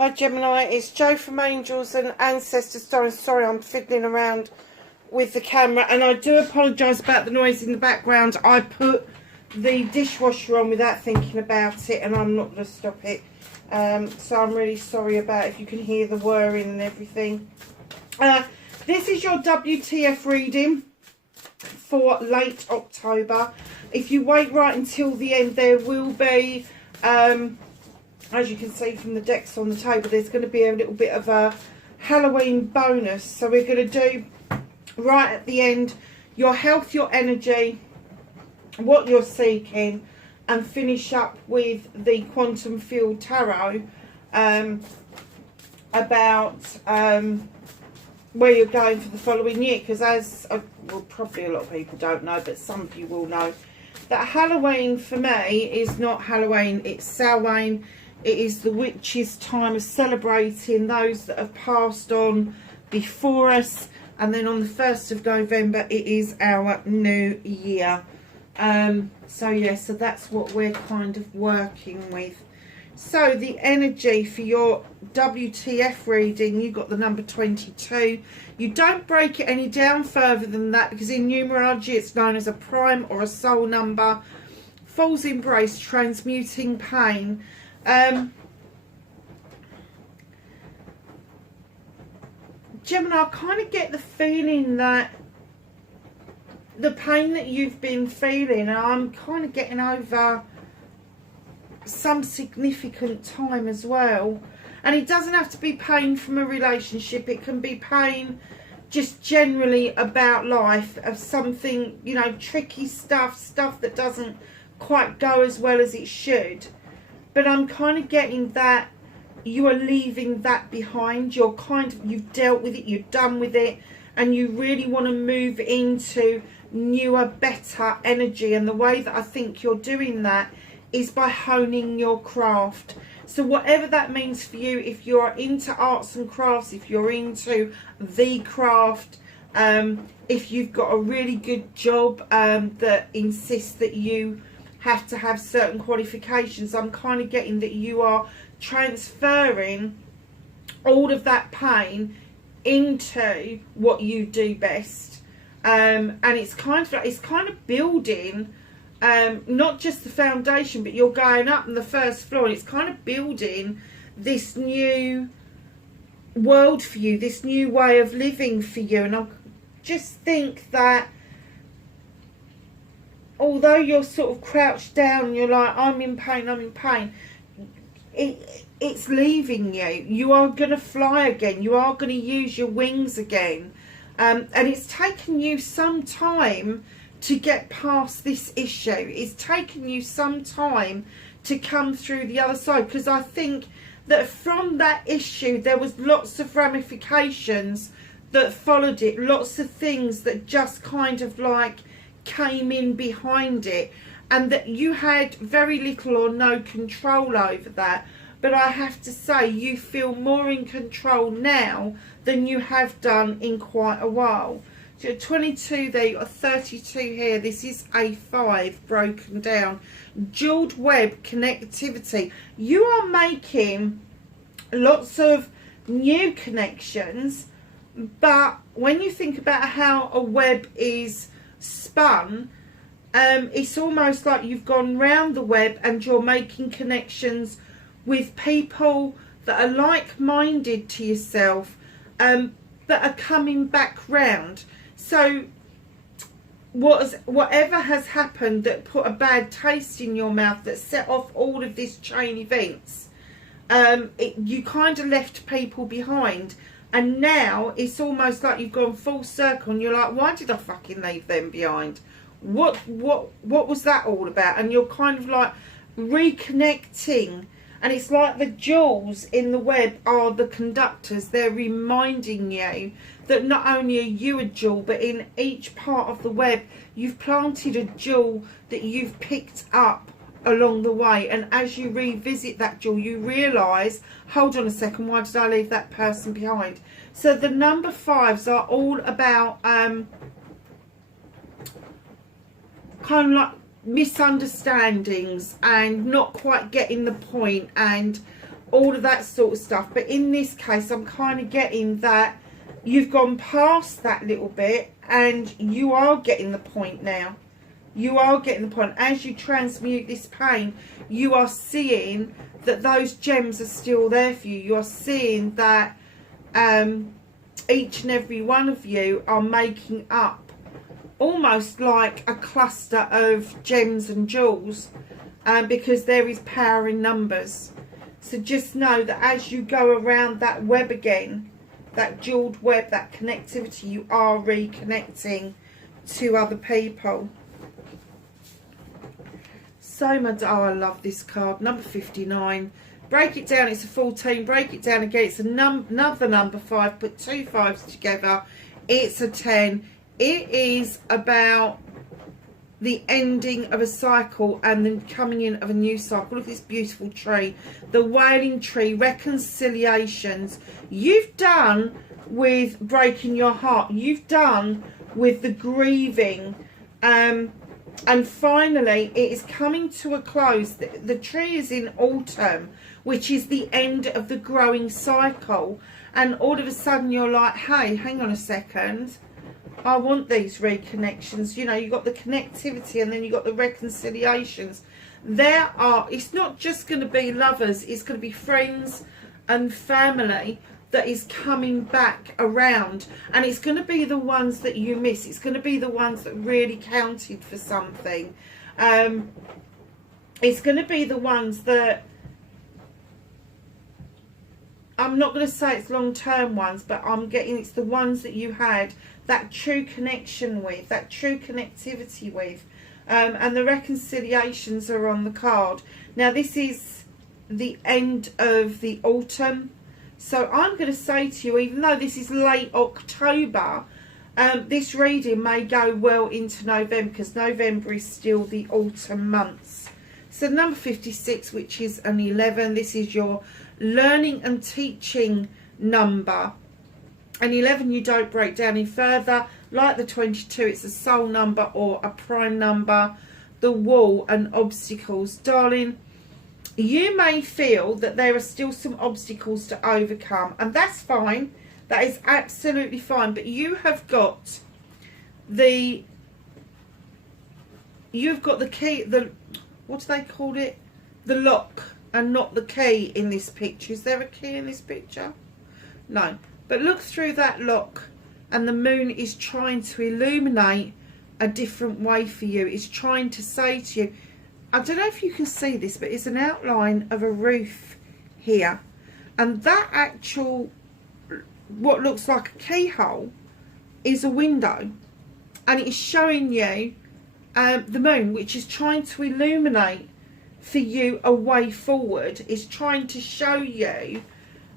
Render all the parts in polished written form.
Hi Gemini, it's Jo from Angels and Ancestors. Sorry, I'm fiddling around with the camera, and I do apologise about the noise in the background. I put the dishwasher on without thinking about it, and I'm not going to stop it. So I'm really sorry about if you can hear the whirring and everything. This is your WTF reading for late October. If you wait right until the end, there will be... as you can see from the decks on the table, there's going to be a little bit of a Halloween bonus. So we're going to do, right at the end, your health, your energy, what you're seeking, and finish up with the Quantum Field Tarot about where you're going for the following year. Because as, well, probably a lot of people don't know, but some of you will know, that Halloween for me is not Halloween, it's Samhain. It is the witches' time of celebrating those that have passed on before us. And then on the 1st of November, it is our new year. So that's what we're kind of working with. So the energy for your WTF reading, you got the number 22. You don't break it any down further than that, because in numerology it's known as a prime or a soul number. Fool's embrace, transmuting pain. Gemini, I kind of get the feeling that the pain that you've been feeling, and I'm kind of getting over some significant time as well. And it doesn't have to be pain from a relationship, it can be pain just generally about life, of something, you know, tricky stuff that doesn't quite go as well as it should. But I'm kind of getting that you are leaving that behind. You've dealt with it, you're done with it, and you really want to move into newer, better energy. And the way that I think you're doing that is by honing your craft. So whatever that means for you, if you're into arts and crafts, if you're into the craft, if you've got a really good job that insists that you have to have certain qualifications, I'm kind of getting that you are transferring all of that pain into what you do best, and it's kind of building not just the foundation, but you're going up on the first floor, and it's kind of building this new world for you, this new way of living for you. And I just think that although you're sort of crouched down and you're like, I'm in pain, it's leaving you. You are going to fly again. You are going to use your wings again. And it's taken you some time to get past this issue. It's taken you some time to come through the other side, because I think that from that issue there was lots of ramifications that followed it, lots of things that just kind of like came in behind it, and that you had very little or no control over that. But I have to say, you feel more in control now than you have done in quite a while. So you're 22 there, you've got 32 here. This is a 5 broken down. Jeweled web connectivity. You are making lots of new connections, but when you think about how a web is spun, it's almost like you've gone round the web and you're making connections with people that are like-minded to yourself, that are coming back round. So whatever has happened that put a bad taste in your mouth, that set off all of this chain events, you kind of left people behind. And now it's almost like you've gone full circle and you're like, why did I fucking leave them behind? What was that all about? And you're kind of like reconnecting. And it's like the jewels in the web are the conductors. They're reminding you that not only are you a jewel, but in each part of the web, you've planted a jewel that you've picked up along the way. And as you revisit that jewel, you realise, hold on a second, why did I leave that person behind? So the number 5s are all about kind of like misunderstandings and not quite getting the point, and all of that sort of stuff. But in this case, I'm kind of getting that you've gone past that little bit and you are getting the point now. You are getting the point. As you transmute this pain, you are seeing that those gems are still there for you. You are seeing that each and every one of you are making up almost like a cluster of gems and jewels, because there is power in numbers. So just know that as you go around that web again, that jeweled web, that connectivity, you are reconnecting to other people. So much. Oh, I love this card. Number 59. Break it down. It's a 14. Break it down again. It's another number 5. Put 2 5s together. It's a 10. It is about the ending of a cycle and then coming in of a new cycle. Look at this beautiful tree. The wailing tree. Reconciliations. You've done with breaking your heart. You've done with the grieving. And finally, it is coming to a close. The tree is in autumn, which is the end of the growing cycle. And all of a sudden, you're like, hey, hang on a second. I want these reconnections. You know, you've got the connectivity and then you've got the reconciliations. It's not just going to be lovers. It's going to be friends and family that is coming back around, and it's going to be the ones that you miss. It's going to be the ones that really counted for something. It's going to be the ones that, I'm not going to say it's long-term ones, but I'm getting it's the ones that you had that true connection with, that true connectivity with, and the reconciliations are on the card. Now this is the end of the autumn. So I'm going to say to you, even though this is late October, this reading may go well into November, because November is still the autumn months. So number 56, which is an 11, this is your learning and teaching number. An 11 you don't break down any further. Like the 22, it's a soul number or a prime number. The wall and obstacles. Darling, you may feel that there are still some obstacles to overcome, and that's fine. That is absolutely fine. But you have got the key, what do they call it? The lock, and not the key in this picture. Is there a key in this picture? No. But look through that lock, and the moon is trying to illuminate a different way for you. It's trying to say to you, I don't know if you can see this, but it's an outline of a roof here. And that actual, what looks like a keyhole, is a window. And it is showing you the moon, which is trying to illuminate for you a way forward. It's trying to show you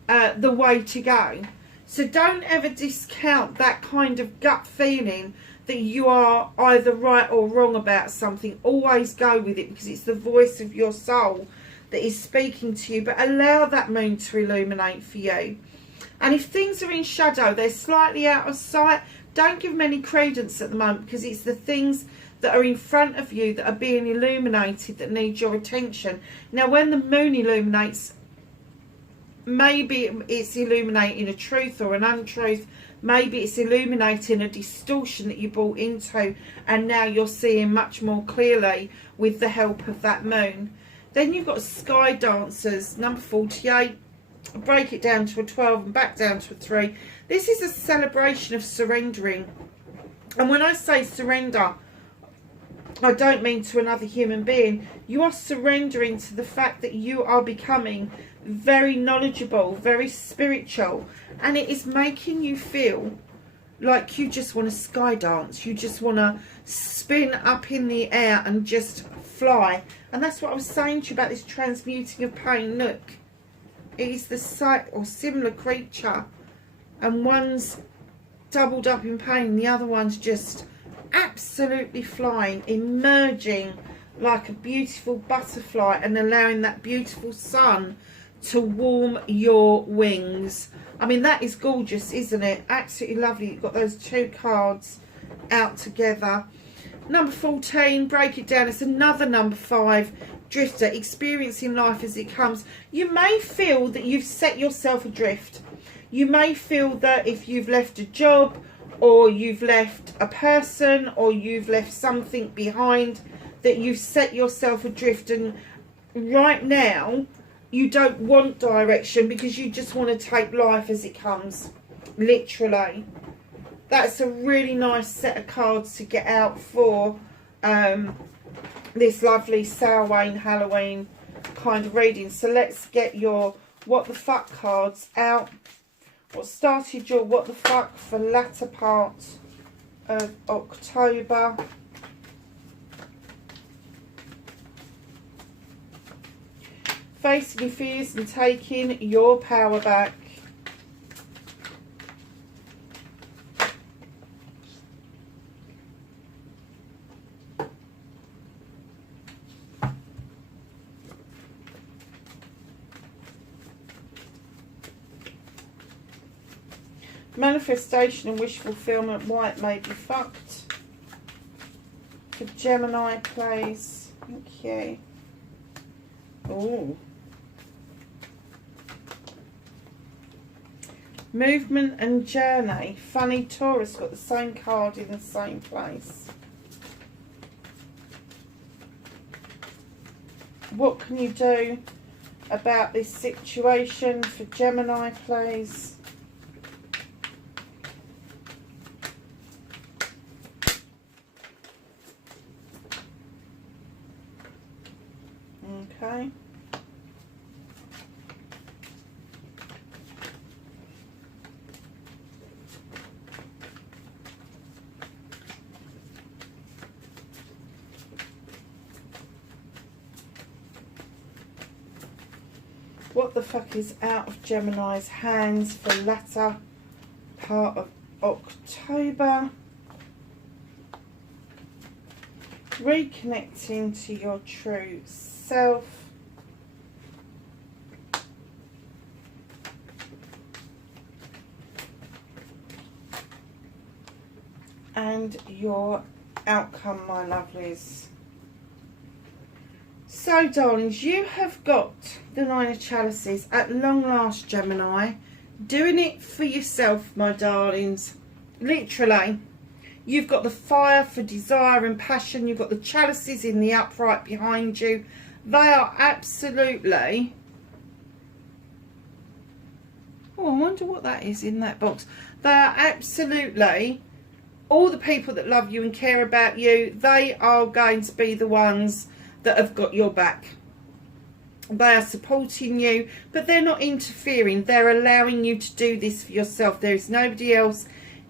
the way to go. So don't ever discount that kind of gut feeling that you are either right or wrong about something. Always go with it, because it's the voice of your soul that is speaking to you. But allow that moon to illuminate for you. And if things are in shadow, they're slightly out of sight, don't give them any credence at the moment, because it's the things that are in front of you that are being illuminated that need your attention. Now when the moon illuminates, maybe it's illuminating a truth or an untruth. Maybe it's illuminating a distortion that you bought into, and now you're seeing much more clearly with the help of that moon. Then you've got sky dancers, number 48. Break it down to a 12 and back down to a 3. This is a celebration of surrendering. And when I say surrender, I don't mean to another human being. You are surrendering to the fact that you are becoming very knowledgeable, very spiritual, and it is making you feel like you just want to sky dance. You just want to spin up in the air and just fly. And that's what I was saying to you about this transmuting of pain. Look, it is the sight or similar creature, and one's doubled up in pain, the other one's just absolutely flying, emerging like a beautiful butterfly, and allowing that beautiful sun to warm your wings. I mean, that is gorgeous, isn't it? Absolutely lovely. You've got those two cards out together. Number 14, break it down. It's another number 5. drifter, experiencing life as it comes. You may feel that you've set yourself adrift. You may feel that if you've left a job, or you've left a person, or you've left something behind, that you've set yourself adrift, and right now you don't want direction because you just want to take life as it comes, literally. That's a really nice set of cards to get out for this lovely Samhain, Halloween kind of reading. So let's get your what the fuck cards out. What started your what the fuck for latter part of October. Facing your fears and taking your power back. Manifestation and wish fulfillment, why it may be fucked. For Gemini, please. Thank you. Ooh. Movement and journey. Funny Taurus, got the same card in the same place. What can you do about this situation for Gemini, please? Okay. What the fuck is out of Gemini's hands for latter part of October? Reconnecting to your true self. And your outcome, my lovelies. So, darlings, you have got the Nine of Chalices at long last, Gemini. Doing it for yourself, my darlings. Literally. You've got the fire for desire and passion. You've got the chalices in the upright behind you. They are absolutely... Oh, I wonder what that is in that box. They are absolutely... all the people that love you and care about you, they are going to be the ones that have got your back. They are supporting you, but they're not interfering. They're allowing you to do this for yourself. There is nobody else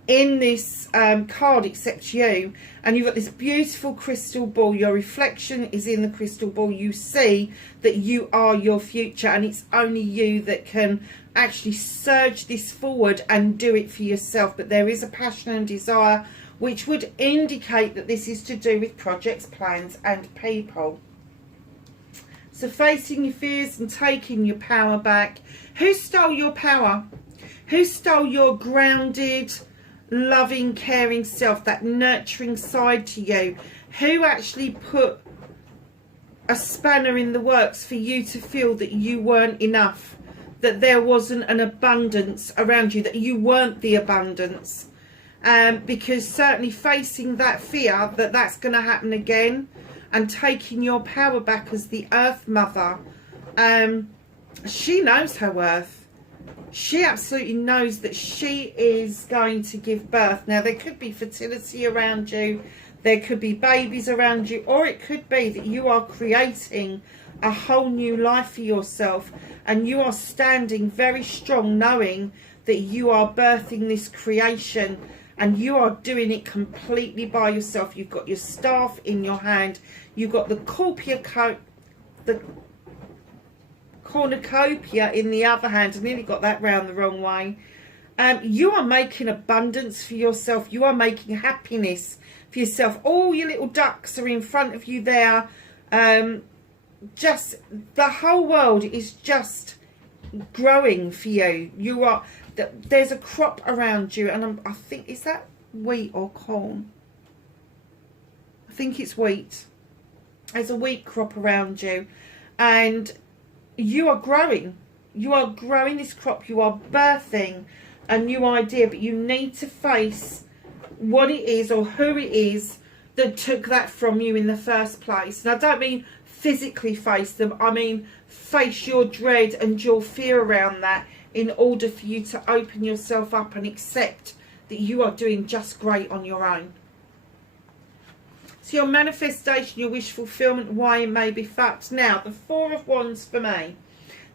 in this card except you, and you've got this beautiful crystal ball. Your reflection is in the crystal ball. You see that you are your future, and it's only you that can actually surge this forward and do it for yourself. But there is a passion and desire which would indicate that this is to do with projects, plans and people. So facing your fears and taking your power back. Who stole your power? Who stole your grounded, loving, caring self, that nurturing side to you? Who actually put a spanner in the works for you to feel that you weren't enough, that there wasn't an abundance around you, that you weren't the abundance? Because certainly facing that fear that that's going to happen again, and taking your power back as the Earth Mother, she knows her worth. She absolutely knows that she is going to give birth. Now, there could be fertility around you, there could be babies around you, or it could be that you are creating a whole new life for yourself, and you are standing very strong knowing that you are birthing this creation, and you are doing it completely by yourself. You've got your staff in your hand, you've got the cornucopia in the other hand. I nearly got that round the wrong way. You are making abundance for yourself. You are making happiness for yourself. All your little ducks are in front of you there. Just the whole world is just growing for you. You are... there's a crop around you, and I think, is that wheat or corn? I think it's wheat. There's a wheat crop around you, and you are growing. You are growing this crop. You are birthing a new idea, but you need to face what it is or who it is that took that from you in the first place. And I don't mean physically face them. I mean face your dread and your fear around that, in order for you to open yourself up and accept that you are doing just great on your own. So your manifestation, your wish fulfillment, why it may be fucked. Now, the Four of Wands for me,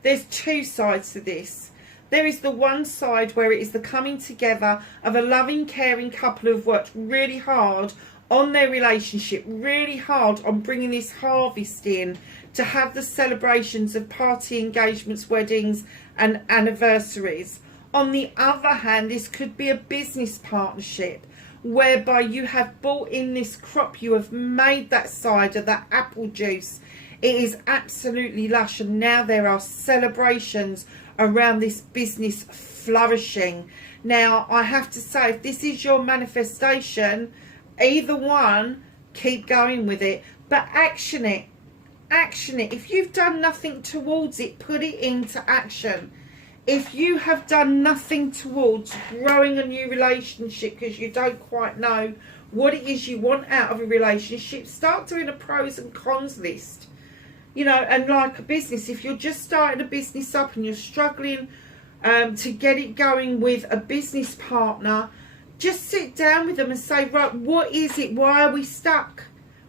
there's two sides to this. There is the one side where it is the coming together of a loving, caring couple who've worked really hard on their relationship, really hard on bringing this harvest in to have the celebrations of party engagements, weddings and anniversaries. On the other hand, this could be a business partnership whereby you have bought in this crop, you have made that cider, that apple juice. It is absolutely lush, and now there are celebrations around this business flourishing. Now, I have to say, if this is your manifestation, either one, keep going with it, but action it. Action it. If you've done nothing towards it, put it into action. If you have done nothing towards growing a new relationship because you don't quite know what it is you want out of a relationship, start doing a pros and cons list. You know, and like a business, if you're just starting a business up and you're struggling to get it going with a business partner, just sit down with them and say, right, what is it? Why are we stuck?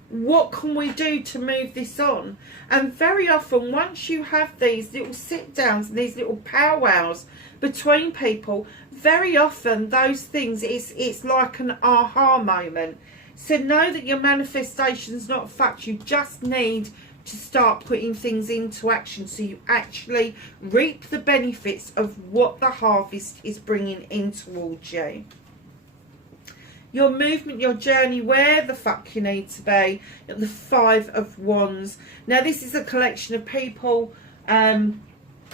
What can we do to move this on? And very often, once you have these little sit downs and these little powwows between people, very often those things, it's like an aha moment. So know that your manifestation's not fucked. You just need to start putting things into action so you actually reap the benefits of what the harvest is bringing in towards you. Your movement, your journey, where the fuck you need to be. The Five of Wands. Now, this is a collection of people. I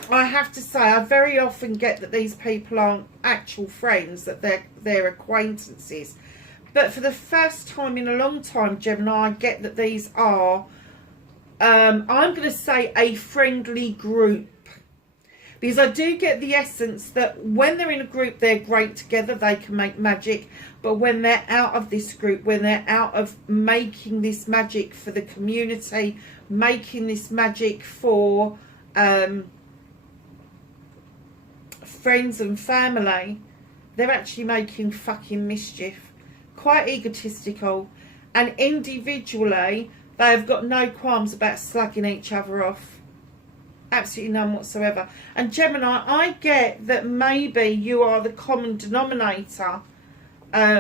have to say, I very often get that these people aren't actual friends, that they're acquaintances. But for the first time in a long time, Gemini, I get that these are, I'm going to say, a friendly group. Because I do get the essence that when they're in a group, they're great together, they can make magic. But when they're out of this group, when they're out of making this magic for the community, making this magic for friends and family, they're actually making fucking mischief. Quite egotistical. And individually, they have got no qualms about slugging each other off. Absolutely none whatsoever. And Gemini, I get that maybe you are the common denominator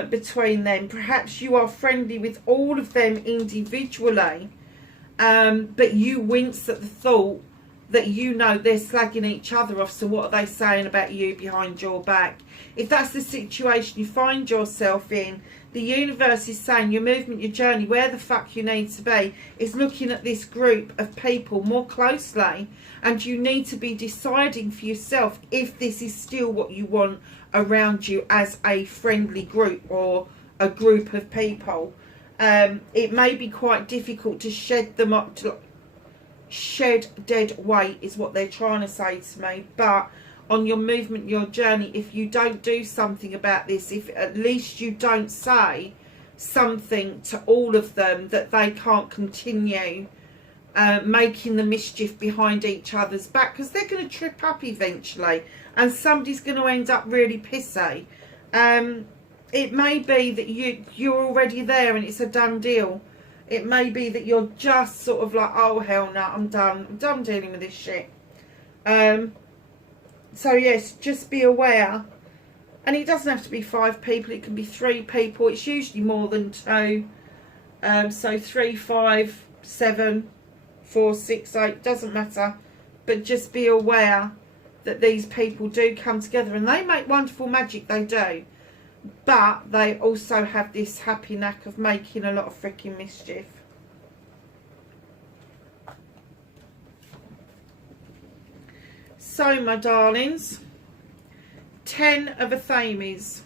between them. Perhaps you are friendly with all of them individually, but you wince at the thought that you know they're slagging each other off. So what are they saying about you behind your back? If that's the situation you find yourself in, the universe is saying your movement, your journey, where the fuck you need to be, is looking at this group of people more closely, and you need to be deciding for yourself if this is still what you want around you as a friendly group or a group of people. It may be quite difficult to shed them up, to shed dead weight is what they're trying to say to me. But on your movement, your journey, if you don't do something about this, if at least you don't say something to all of them that they can't continue making the mischief behind each other's back, because they're going to trip up eventually and somebody's going to end up really pissy. It may be that you're already there and it's a done deal. It may be that you're just sort of like, oh hell no, I'm done dealing with this shit. So yes, just be aware. And it doesn't have to be 5 people, it can be 3 people. It's usually more than 2. So 3, 5, 7, 4, 6, 8, doesn't matter. But just be aware that these people do come together and they make wonderful magic, they do. But they also have this happy knack of making a lot of freaking mischief. So, my darlings, 10 of Athames.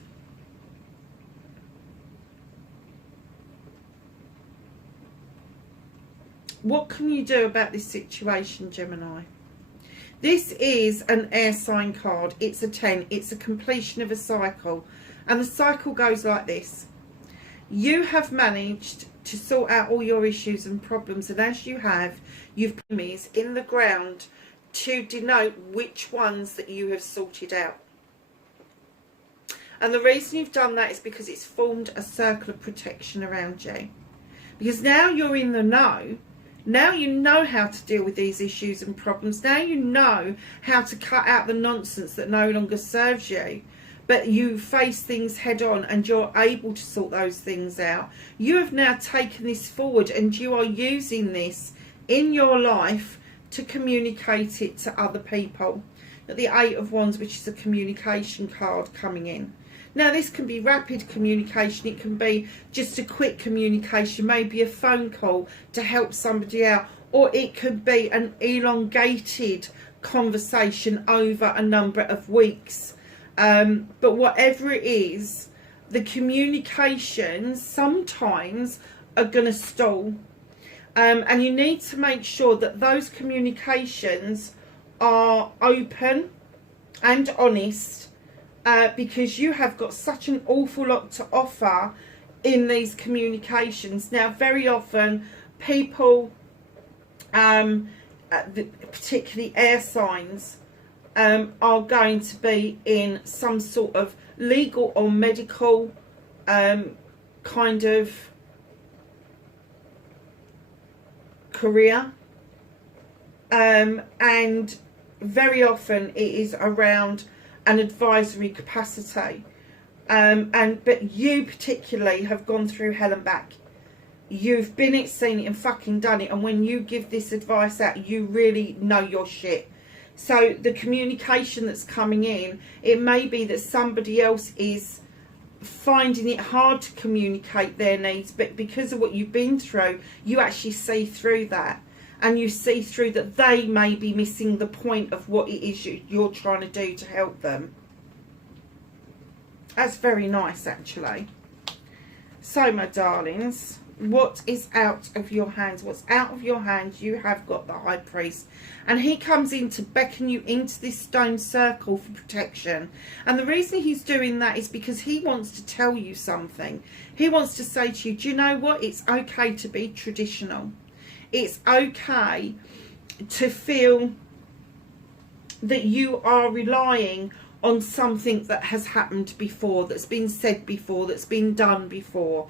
What can you do about this situation, Gemini? This is an air sign card. It's a 10. It's a completion of a cycle. And the cycle goes like this. You have managed to sort out all your issues and problems. And as you have, you've put enemies in the ground to denote which ones that you have sorted out. And the reason you've done that is because it's formed a circle of protection around you. Because now you're in the know. Now you know how to deal with these issues and problems. Now you know how to cut out the nonsense that no longer serves you. But you face things head on and you're able to sort those things out. You have now taken this forward and you are using this in your life to communicate it to other people. The 8 of Wands, which is a communication card coming in. Now this can be rapid communication, it can be just a quick communication, maybe a phone call to help somebody out, or it could be an elongated conversation over a number of weeks. But whatever it is, the communications sometimes are going to stall. And you need to make sure that those communications are open and honest. Because you have got such an awful lot to offer in these communications. Now, very often people, particularly air signs, are going to be in some sort of legal or medical kind of career. And very often it is around an advisory capacity, but you particularly have gone through hell and back. You've been it, seen it and fucking done it, and when you give this advice out, you really know your shit. So the communication that's coming in, it may be that somebody else is finding it hard to communicate their needs, but because of what you've been through, you actually see through that. And you see through that they may be missing the point of what it is you're trying to do to help them. That's very nice, actually. So, my darlings, what is out of your hands? What's out of your hands? You have got the High Priest. And he comes in to beckon you into this stone circle for protection. And the reason he's doing that is because he wants to tell you something. He wants to say to you, do you know what? It's okay to be traditional. It's okay to feel that you are relying on something that has happened before, that's been said before, that's been done before.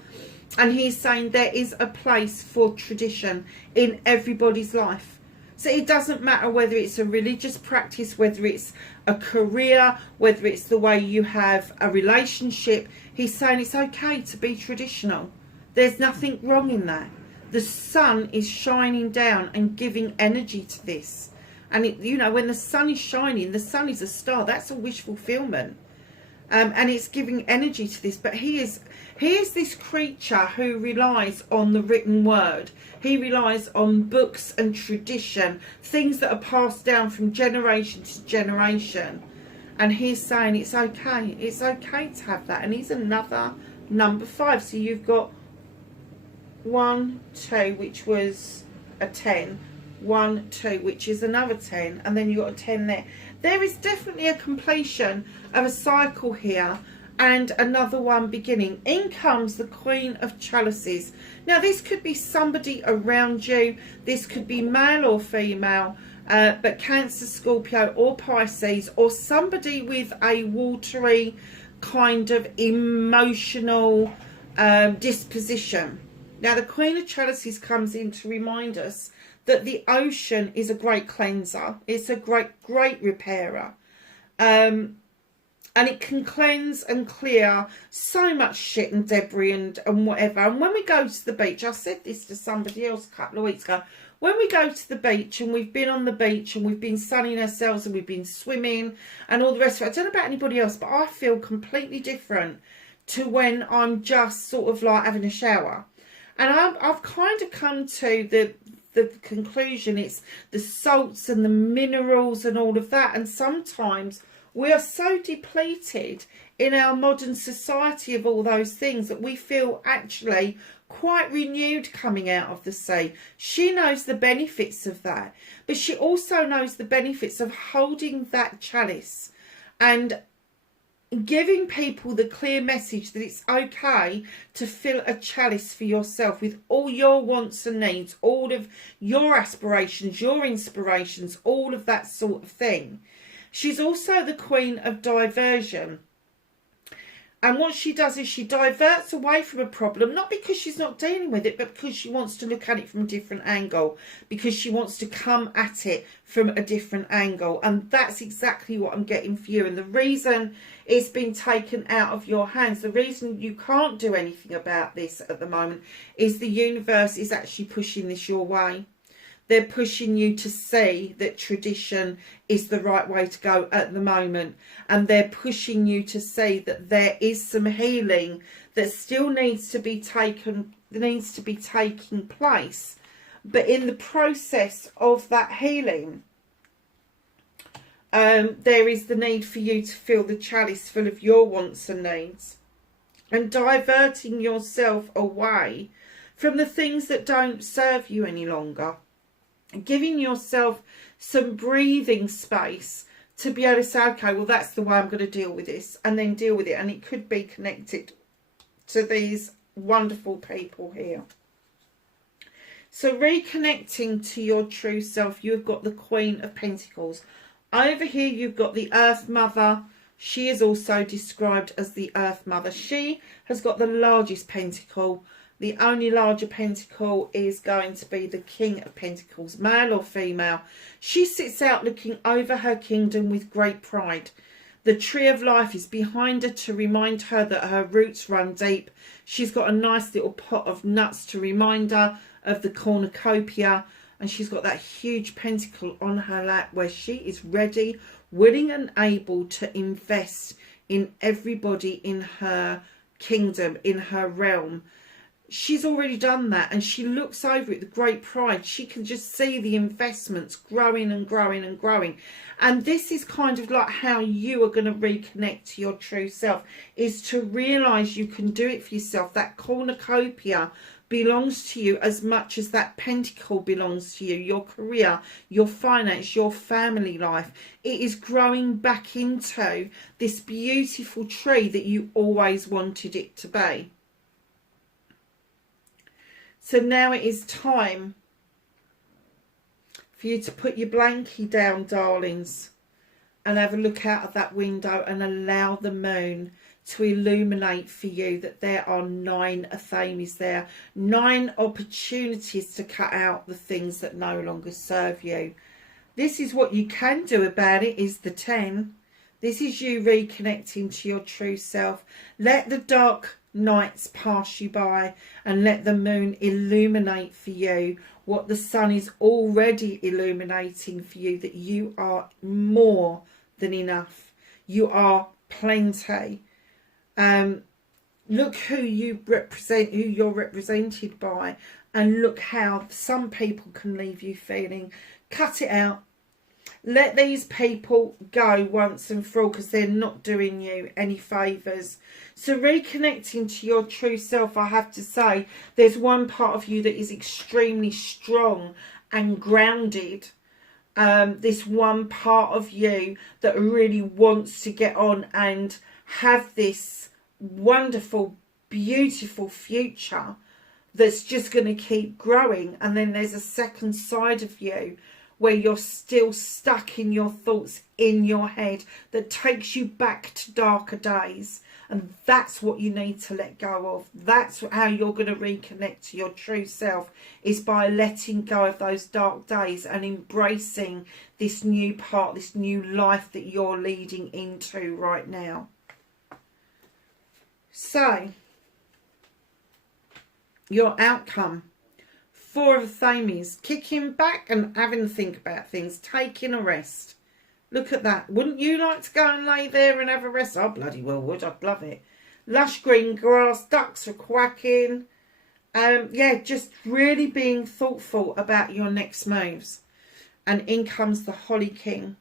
And he's saying there is a place for tradition in everybody's life. So it doesn't matter whether it's a religious practice, whether it's a career, whether it's the way you have a relationship. He's saying it's okay to be traditional. There's nothing wrong in that. The sun is shining down and giving energy to this. And, you know, when the sun is shining, the sun is a star. That's a wish fulfillment. And it's giving energy to this. But he is this creature who relies on the written word. He relies on books and tradition, things that are passed down from generation to generation. And he's saying it's okay. It's okay to have that. And he's another number 5. So you've got 1, 2, which was a 10, 1, 2, which is another 10, and then you've got a 10 there. There is definitely a completion of a cycle here and another one beginning. In comes the Queen of Chalices. Now this could be somebody around you, this could be male or female, but Cancer, Scorpio or Pisces, or somebody with a watery kind of emotional disposition. Now, the Queen of Chalices comes in to remind us that the ocean is a great cleanser. It's a great repairer. And it can cleanse and clear so much shit and debris and whatever. And when we go to the beach, I said this to somebody else a couple of weeks ago. When we go to the beach and we've been on the beach and we've been sunning ourselves and we've been swimming and all the rest of it. I don't know about anybody else, but I feel completely different to when I'm just sort of like having a shower. And I've kind of come to the conclusion it's the salts and the minerals and all of that. And sometimes we are so depleted in our modern society of all those things, that we feel actually quite renewed coming out of the sea. She knows the benefits of that, but she also knows the benefits of holding that chalice and giving people the clear message that it's okay to fill a chalice for yourself with all your wants and needs, all of your aspirations, your inspirations, all of that sort of thing. She's also the queen of diversion. And what she does is she diverts away from a problem, not because she's not dealing with it, but because she wants to look at it from a different angle, because she wants to come at it from a different angle. And that's exactly what I'm getting for you. And the reason it's been taken out of your hands, the reason you can't do anything about this at the moment, is the universe is actually pushing this your way. They're pushing you to see that tradition is the right way to go at the moment. And they're pushing you to see that there is some healing that still needs to be taking place. But in the process of that healing, there is the need for you to fill the chalice full of your wants and needs. And diverting yourself away from the things that don't serve you any longer. Giving yourself some breathing space to be able to say, okay, well, that's the way I'm going to deal with this, and then deal with it. And it could be connected to these wonderful people here. So reconnecting to your true self, you've got the Queen of Pentacles. Over here, you've got the Earth Mother. She is also described as the Earth Mother. She has got the largest pentacle. The only larger pentacle is going to be the King of Pentacles, male or female. She sits out looking over her kingdom with great pride. The tree of life is behind her to remind her that her roots run deep. She's got a nice little pot of nuts to remind her of the cornucopia. And she's got that huge pentacle on her lap where she is ready, willing and able to invest in everybody in her kingdom, in her realm. She's already done that, and she looks over it with great pride. She can just see the investments growing and growing and growing. And this is kind of like how you are going to reconnect to your true self, is to realise you can do it for yourself. That cornucopia belongs to you as much as that pentacle belongs to you. Your career, your finance, your family life. It is growing back into this beautiful tree that you always wanted it to be. So now it is time for you to put your blankie down, darlings, and have a look out of that window and allow the moon to illuminate for you that there are 9 Athames there. 9 opportunities to cut out the things that no longer serve you. This is what you can do about it, is the 10. This is you reconnecting to your true self. Let the dark nights pass you by and let the moon illuminate for you what the sun is already illuminating for you, that you are more than enough. You are plenty. Look who you represent, who you're represented by, and look how some people can leave you feeling. Cut it out. Let these people go once and for all, because they're not doing you any favours. So reconnecting to your true self, I have to say, there's one part of you that is extremely strong and grounded. This one part of you that really wants to get on and have this wonderful, beautiful future that's just going to keep growing. And then there's a second side of you where you're still stuck in your thoughts in your head that takes you back to darker days. And that's what you need to let go of. That's how you're going to reconnect to your true self, is by letting go of those dark days and embracing this new part, this new life that you're leading into right now. So, your outcome. 4 of Athames, kicking back and having to think about things, taking a rest. Look at that. Wouldn't you like to go and lay there and have a rest? I bloody well would. I'd love it. Lush green grass, ducks are quacking. Yeah, just really being thoughtful about your next moves. And in comes the Holly King.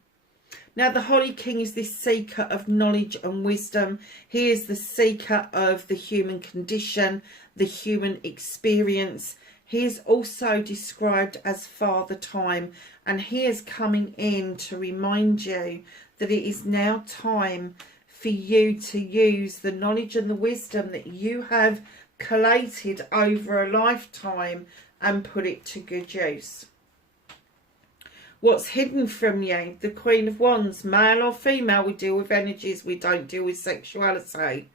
Now, the Holly King is this seeker of knowledge and wisdom. He is the seeker of the human condition, the human experience. He is also described as Father Time, and he is coming in to remind you that it is now time for you to use the knowledge and the wisdom that you have collated over a lifetime and put it to good use. What's hidden from you? The Queen of Wands, male or female, we deal with energies, we don't deal with sexuality.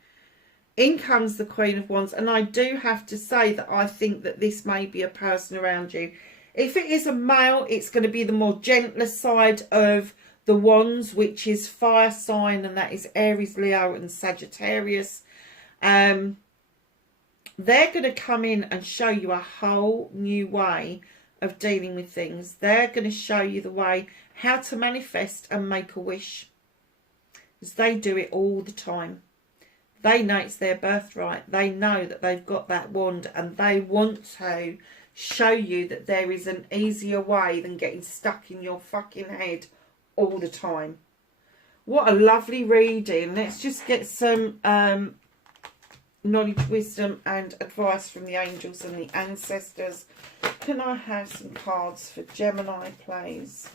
In comes the Queen of Wands, and I do have to say that I think that this may be a person around you. If it is a male, it's going to be the more gentler side of the Wands, which is fire sign, and that is Aries, Leo and Sagittarius. They're going to come in and show you a whole new way of dealing with things. They're going to show you the way how to manifest and make a wish, because they do it all the time. They know it's their birthright. They know that they've got that wand, and they want to show you that there is an easier way than getting stuck in your fucking head all the time. What a lovely reading. Let's just get some knowledge, wisdom and advice from the angels and the ancestors. Can I have some cards for Gemini, please?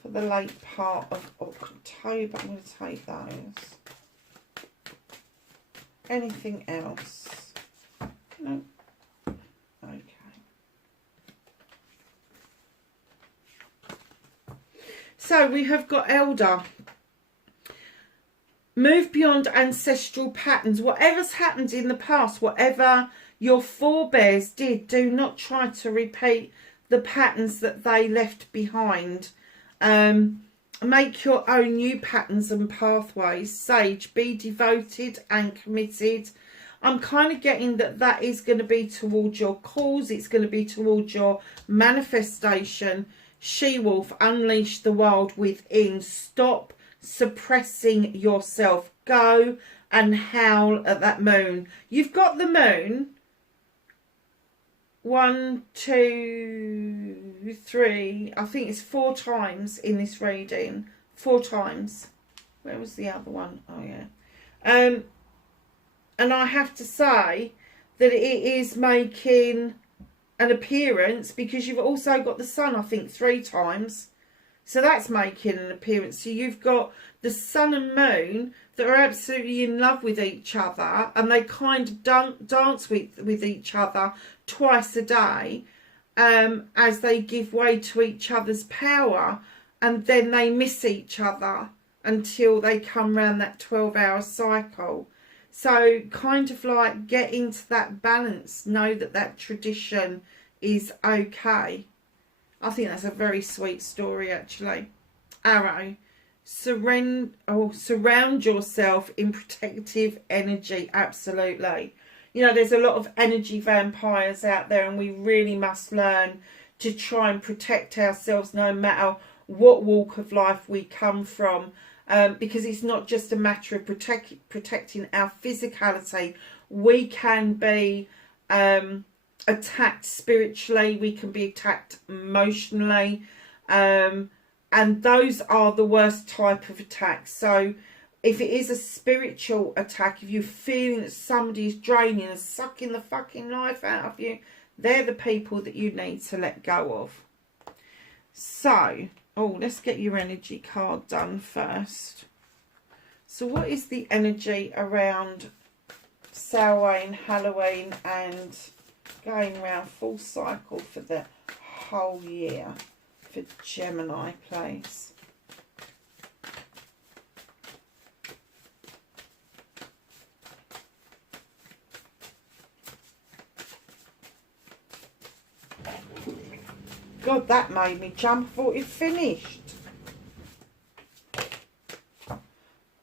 For the late part of October. I'm going to take those. Anything else? No. Okay. So we have got Elder. Move beyond ancestral patterns. Whatever's happened in the past, whatever your forebears did, do not try to repeat the patterns that they left behind. Make your own new patterns and pathways. Sage, be devoted and committed. I'm kind of getting that that is going to be towards your cause. It's going to be towards your manifestation. She-wolf, unleash the wild within. Stop suppressing yourself. Go and howl at that moon. You've got the moon 1, 2, 3, I think it's 4 times in this reading. 4 times. Where was the other one? Oh yeah. And I have to say that it is making an appearance, because you've also got the sun, I think, 3 times. So that's making an appearance. So you've got the sun and moon that are absolutely in love with each other, and they kind of dance with each other twice a day as they give way to each other's power, and then they miss each other until they come round that 12-hour cycle. So kind of like get into that balance. Know that that tradition is okay. I think that's a very sweet story, actually. Arrow. Surround yourself in protective energy. Absolutely. You know, there's a lot of energy vampires out there, and we really must learn to try and protect ourselves no matter what walk of life we come from. Because it's not just a matter of protecting our physicality. We can be attacked spiritually, we can be attacked emotionally, and those are the worst type of attacks. So if it is a spiritual attack, if you're feeling that somebody is draining and sucking the fucking life out of you, they're the people that you need to let go of. So, let's get your energy card done first. So what is the energy around Samhain, Halloween and going round full cycle for the whole year for Gemini, please? God, that made me jump. I thought it finished.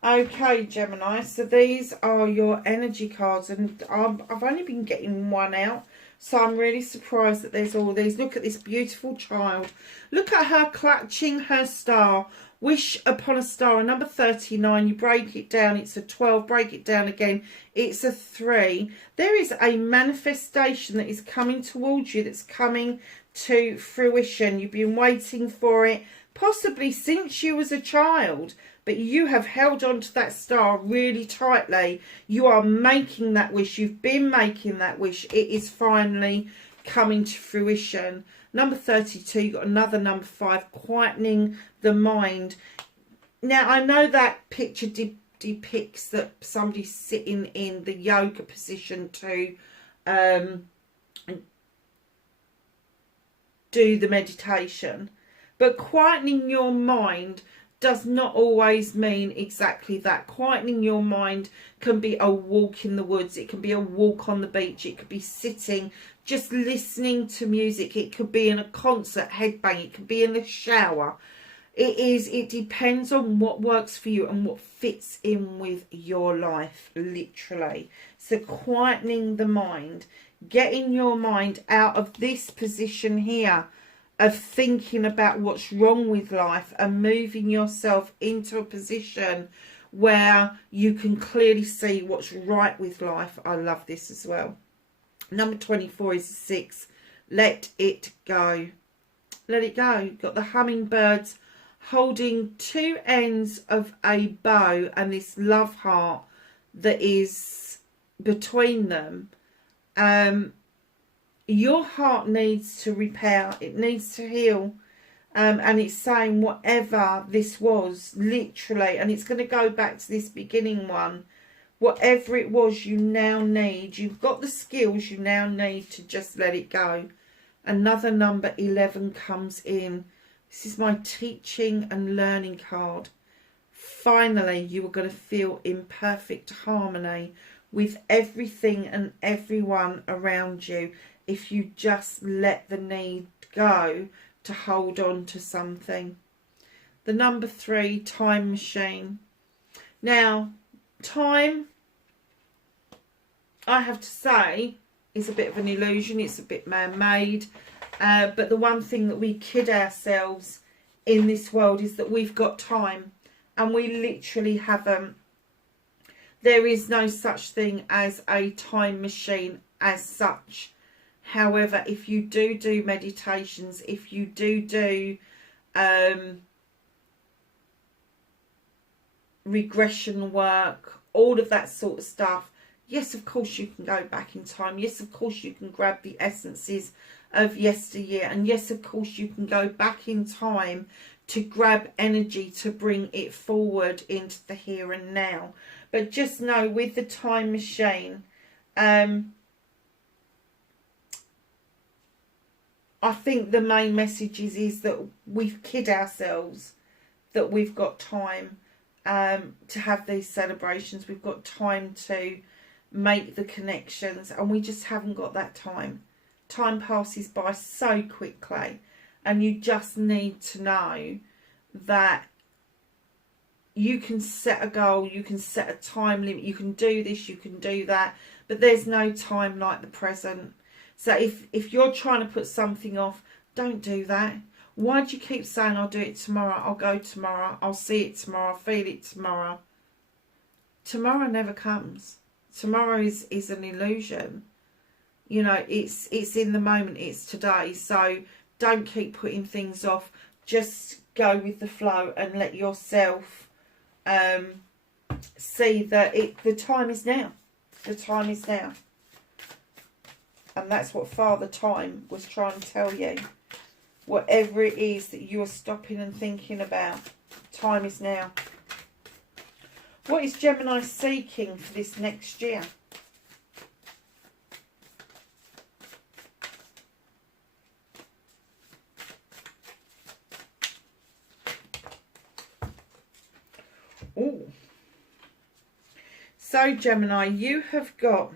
Okay, Gemini, so these are your energy cards, and I've only been getting one out, so I'm really surprised that there's all these. Look at this beautiful child. Look at her clutching her star. Wish upon a star, number 39. You break it down, it's a 12. Break it down again, it's a 3. There is a manifestation that is coming towards you, that's coming to fruition. You've been waiting for it. possibly since you was a child, but you have held on to that star really tightly. You are making that wish. You've been making that wish. It is finally coming to fruition. Number 32, you've got another number 5, quietening the mind. Now, I know that picture depicts that somebody's sitting in the yoga position to do the meditation. But quietening your mind does not always mean exactly that. Quietening your mind can be a walk in the woods. It can be a walk on the beach. It could be sitting, just listening to music. It could be in a concert, headbang. It could be in the shower. It depends on what works for you and what fits in with your life, literally. So quietening the mind, getting your mind out of this position here of thinking about what's wrong with life and moving yourself into a position where you can clearly see what's right with life. I love this as well. Number 24 is 6. Let it go. Let it go. You've got the hummingbirds holding 2 ends of a bow and this love heart that is between them. Your heart needs to repair. It needs to heal. And it's saying whatever this was, literally, and it's going to go back to this beginning one. Whatever it was you now need, you've got the skills, you now need to just let it go. Another number 11 comes in. This is my teaching and learning card. Finally, you are going to feel in perfect harmony with everything and everyone around you if you just let the need go to hold on to something. The number 3, time machine. Now, time, I have to say, is a bit of an illusion. It's a bit man-made. But the one thing that we kid ourselves in this world is that we've got time. And we literally haven't. There is no such thing as a time machine as such. However, if you do meditations, if you do regression work, all of that sort of stuff, yes, of course you can go back in time. Yes, of course you can grab the essences of yesteryear. And yes, of course you can go back in time to grab energy to bring it forward into the here and now. But just know, with the time machine, I think the main message is that we've kid ourselves that we've got time to have these celebrations. We've got time to make the connections, and we just haven't got that time. Time passes by so quickly, and you just need to know that you can set a goal, you can set a time limit, you can do this, you can do that, but there's no time like the present. So if you're trying to put something off, don't do that. Why do you keep saying, I'll do it tomorrow, I'll go tomorrow, I'll see it tomorrow, I'll feel it tomorrow? Tomorrow never comes. Tomorrow is an illusion. You know, it's in the moment, it's today. So don't keep putting things off. Just go with the flow and let yourself see that the time is now. The time is now. And that's what Father Time was trying to tell you. Whatever it is that you are stopping and thinking about, time is now. What is Gemini seeking for this next year? Ooh. So Gemini, you have got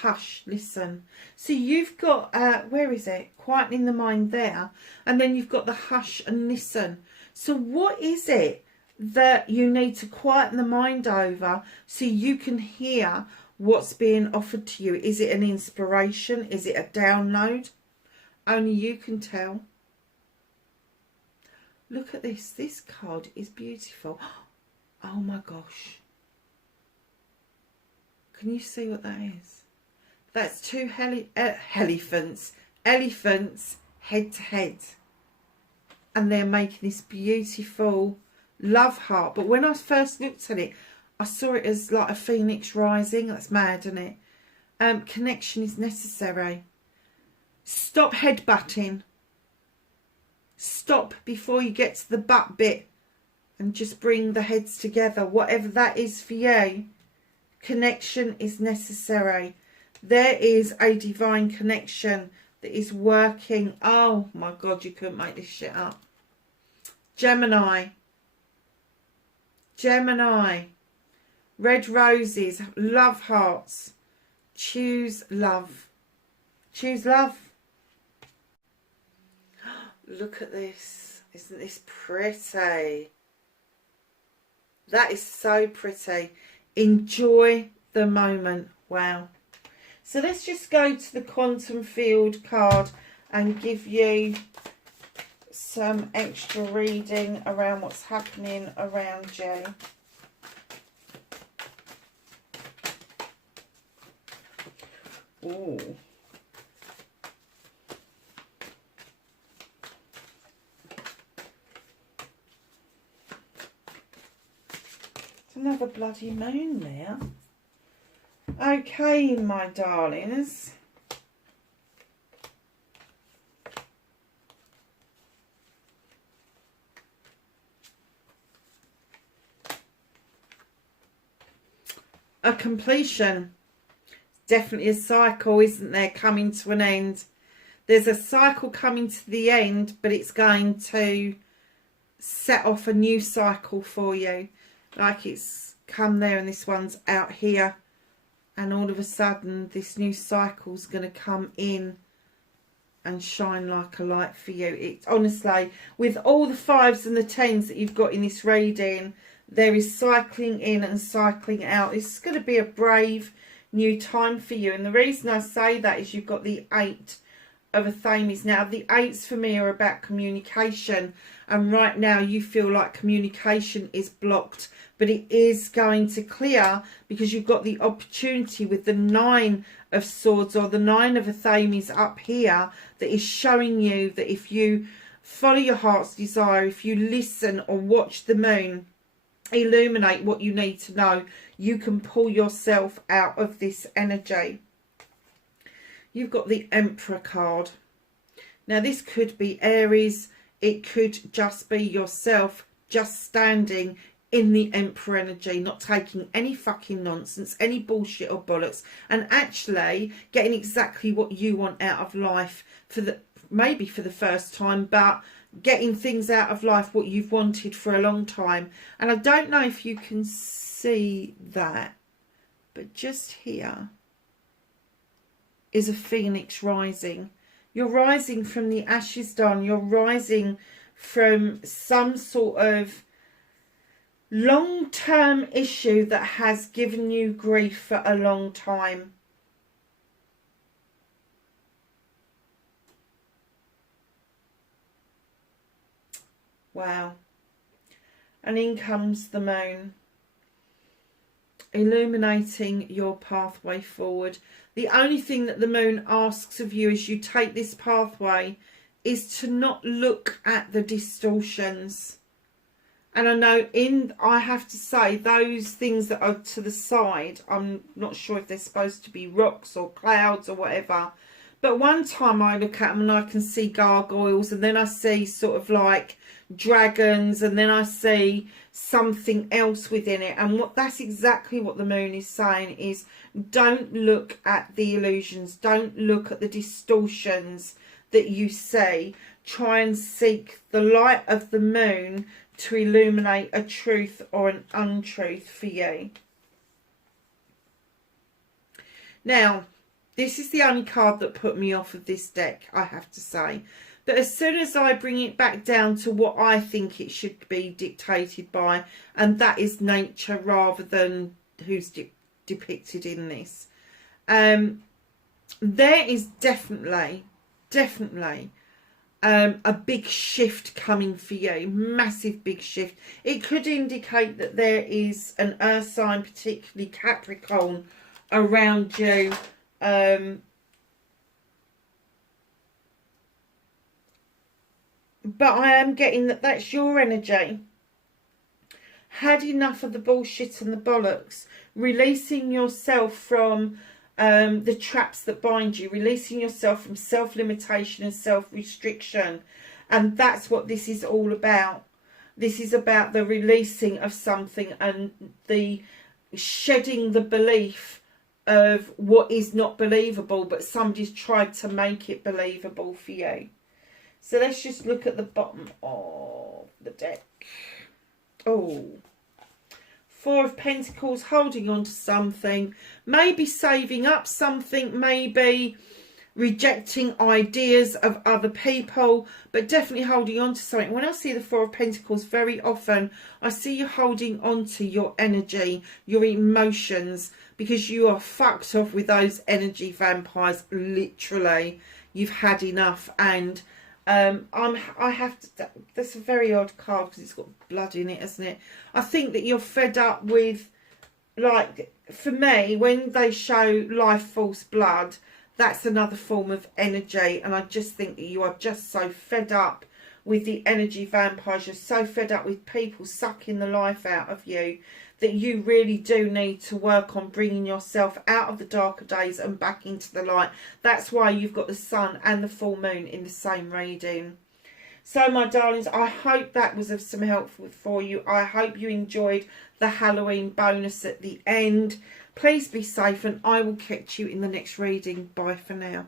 hush, listen. So you've got, where is it? Quietening the mind there. And then you've got the hush and listen. So what is it that you need to quieten the mind over so you can hear what's being offered to you? Is it an inspiration? Is it a download? Only you can tell. Look at this. This card is beautiful. Oh my gosh. Can you see what that is? That's 2 elephants elephants head to head. And they're making this beautiful love heart. But when I first looked at it, I saw it as like a phoenix rising. That's mad, isn't it? Connection is necessary. Stop headbutting. Stop before you get to the butt bit and just bring the heads together. Whatever that is for you, connection is necessary. There is a divine connection that is working. Oh my God, you couldn't make this shit up. Gemini. Gemini. Red roses, love hearts. Choose love. Choose love. Look at this. Isn't this pretty? That is so pretty. Enjoy the moment. Wow. So let's just go to the quantum field card and give you some extra reading around what's happening around you. Ooh. It's another bloody moon there. Okay, my darlings. A completion. Definitely a cycle, isn't there, coming to an end. There's a cycle coming to the end, but it's going to set off a new cycle for you. Like it's come there and this one's out here. And all of a sudden, this new cycle's going to come in and shine like a light for you. It honestly, with all the 5s and the 10s that you've got in this reading, there is cycling in and cycling out. It's going to be a brave new time for you. And the reason I say that is you've got the 8 of Athames. Now, the 8s for me are about communication. And right now, you feel like communication is blocked. But it is going to clear because you've got the opportunity with the 9 of Swords or the 9 of Athames up here that is showing you that if you follow your heart's desire, if you listen or watch the moon, illuminate what you need to know, you can pull yourself out of this energy. You've got the Emperor card. Now, this could be Aries. It could just be yourself just standing in the Emperor energy, not taking any fucking nonsense, any bullshit or bollocks, and actually getting exactly what you want out of life for the maybe for the first time, but getting things out of life what you've wanted for a long time. And I don't know if you can see that, but just here is a phoenix rising. You're rising from the ashes down. You're rising from some sort of long-term issue that has given you grief for a long time. Wow. And in comes the moon, illuminating your pathway forward. The only thing that the moon asks of you as you take this pathway is to not look at the distortions. And I know I have to say, those things that are to the side, I'm not sure if they're supposed to be rocks or clouds or whatever. But one time I look at them and I can see gargoyles, and then I see sort of like dragons, and then I see something else within it. And that's exactly what the moon is saying, is don't look at the illusions. Don't look at the distortions that you see. Try and seek the light of the moon to illuminate a truth or an untruth for you. Now, this is the only card that put me off of this deck, I have to say. But as soon as I bring it back down to what I think it should be dictated by, and that is nature rather than who's depicted in this, there is definitely a big shift coming for you, massive big shift. It could indicate that there is an earth sign, particularly Capricorn, around you, But I am getting that that's your energy. Had enough of the bullshit and the bollocks. Releasing yourself from the traps that bind you. Releasing yourself from self-limitation and self-restriction. And that's what this is all about. This is about the releasing of something and the shedding the belief of what is not believable, but somebody's tried to make it believable for you. So let's just look at the bottom of the deck. Oh, Four of Pentacles, holding on to something, maybe saving up something, maybe rejecting ideas of other people, but definitely holding on to something. When I see the Four of Pentacles, very often I see you holding on to your energy, your emotions, because you are fucked off with those energy vampires. Literally, you've had enough. And I have to, that's a very odd card because it's got blood in it, hasn't it? I think that you're fed up with, like, for me, when they show life force blood, that's another form of energy. And I just think that you are just so fed up with the energy vampires. You're so fed up with people sucking the life out of you that you really do need to work on bringing yourself out of the darker days and back into the light. That's why you've got the sun and the full moon in the same reading. So, my darlings, I hope that was of some help for you. I hope you enjoyed the Halloween bonus at the end. Please be safe, and I will catch you in the next reading. Bye for now.